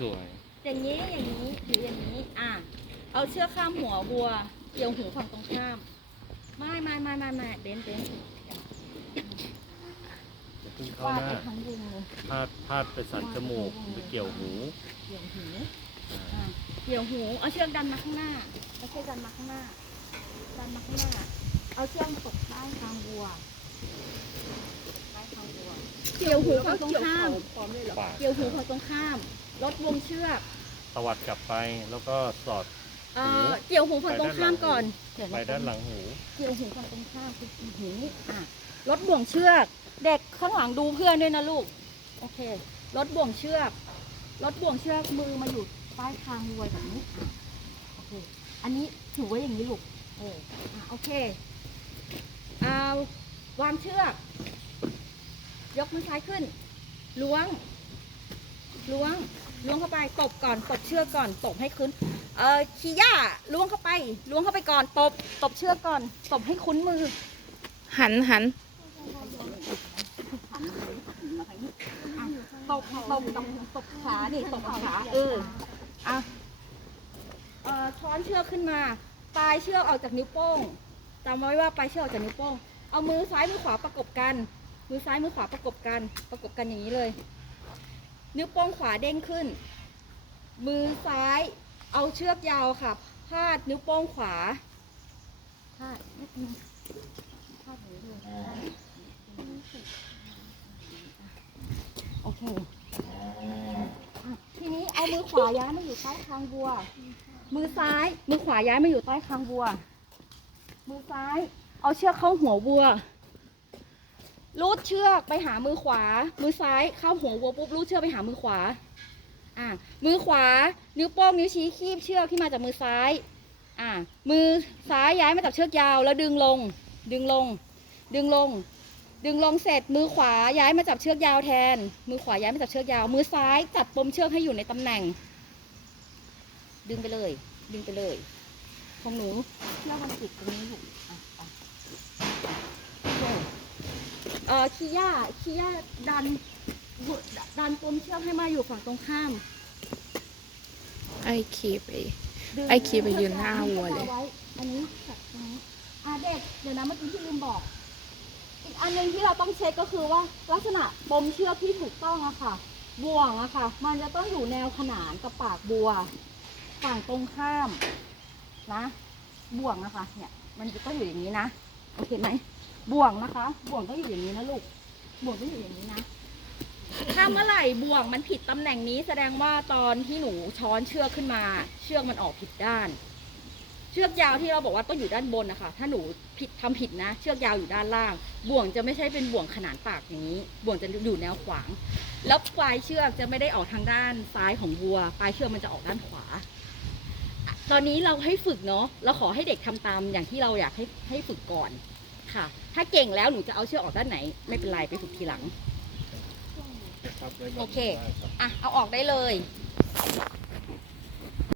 สวยอย่างนี้อย่างนี้หรืออย่างนี้ อะ เอาเชือกข้ามหัววัวเกี่ยวหูฝั่งตรงข้าม ไม่ไม่ไม่ไม่ไม่เบนเบนๆอย่าเพิ่งเข้าฟาหดน้าไปทั้งวงเลยพาดพาดไปสันจมูกไปเกี่ยวหูเกี่ยวหูอ่าอะเกี่ยวหู เอาเชือกดันมาข้างหน้าเอาเชือกดันมาข้างหน้า ดันมาข้างหน้า เอาเชือกตกใต้คางวัวใต้คางวัว เกี่ยวหูฝั่งตรงข้าม พร้อมเลยเหรอปาดเกี่ยวหูฝั่งตรงข้าม ลดวงเชือกตวัดกลับไปแล้วก็สอด เอ่อเกี่ยวหูฝั่งตรงข้ามก่อนเดี๋ยวไปนะด้านหลังหู เกี่ยวหูฝั่งตรงข้ามคือหูนี่อะลดบ่วงเชือก เด็กข้างหลังดูเพื่อนด้วยนะลูก โอเคลดบ่วงเชือกลดบ่วงเชือกมือมาอยู่ใต้คางวัวแบบนี้อะโอเค อันนี้ถือไว้อย่างนี้ลูกเอออะโอเคเอาวางเชือก ยกมือซ้ายขึ้นล้วงล้วง ล้วงเข้าไปตบก่อนตบเชือกก่อนตบให้คุ้นเอ่อคีย่าล้วงเข้าไปล้วงเข้าไปก่อนตบตบเชือกก่อนตบให้คุ้นมือ หันหันตบตบกับตบขาดิตบขาเอออะเอ่อช้อนเชือกขึ้นมา ปลายเชือกออกจากนิ้วโป้งจำไว้ว่าปลายเชือกออกจากนิ้วโป้ง เอามือซ้ายมือขวาประกบกัน มือซ้ายมือขวาประกบกัน ประกบกันอย่างนี้เลย นิ้วโป้งขวาเด้งขึ้น มือซ้ายเอาเชือกยาวค่ะพาดนิ้วโป้งขวาพาดนิดนึงพาดอย่างนี้เลยโอเคทีนี้เอามือขวาย้ายมาอยู่ใต้คางวัว มือซ้าย มือขวาย้ายมาอยู่ใต้คางวัว มือซ้าย เอาเชือกเข้าหัววัว ลูดเชือกไปหามือขวา มือซ้ายเข้าหัววัวปุ๊บลูดเชือกไปหามือขวา อะมือขวา นิ้วโป้งนิ้วชี้คีบเชือกที่มาจากมือซ้าย อะมือซ้ายย้ายมาจากเชือกยาว แล้วดึงลง ดึงลง ดึงลง ดึงลงเสร็จ มือขวาย้ายมาจับเชือกยาวแทน มือขวาย้ายมาจับเชือกยาว มือซ้ายจับปมเชือกให้อยู่ในตำแหน่ง ดึงไปเลย ดึงไปเลย ของหนูเชือกมันติดตรงนี้อยู่อะอะโอเคเอ่อคีย่าคีย่าดันหัวดันปมเชือกให้มาอยู่ฝั่งตรงข้าม ไอ้ขี่ไปดึงไอ้คีย์ไปยืนหน้าวัวเลยอาไอันนี้จับตรงนี้อะเด็กเดี๋ยวนะเมื่อกี้ที่ลืมบอก อีกอันหนึงที่เราต้องเช็คก็คือว่าลักษณะปมเชือกที่ถูกต้องอะค่ะ บ่วงอะค่ะ มันจะต้องอยู่แนวขนานกับปากบัว ฝั่งตรงข้ามนะ บ่วงนะคะเนี่ย มันจะต้องอยู่อย่างนี้นะ โอเคไหม บ่วงนะคะ บ่วงก็องอยู่อย่างนี้นะลูก บ่วงก็อยู่อย่างนี้นะ ถ้าเมื่อไหร่บ่วงมันผิดตำแหน่งนี้ แสดงว่าตอนที่หนูช้อนเชือกขึ้นมา เชือกมันออกผิดด้าน เชือกยาวที่เราบอกว่าต้องอยู่ด้านบนนะคะ ถ้าหนูผิดทำผิดนะ เชือกยาวอยู่ด้านล่าง บ่วงจะไม่ใช่เป็นบ่วงขนานปากอย่างนี้ บ่วงจะอยู่แนวขวาง แล้วปลายเชือกจะไม่ได้ออกทางด้านซ้ายของวัว ปลายเชือกมันจะออกด้านขวา ตอนนี้เราให้ฝึกเนาะ เราขอให้เด็กทำตามอย่างที่เราอยากให้ให้ฝึกก่อน ค่ะ ถ้าเก่งแล้วหนูจะเอาเชือกออกด้านไหน ไม่เป็นไรไปฝึกทีหลัง โอเค อะ เอาออกได้เลย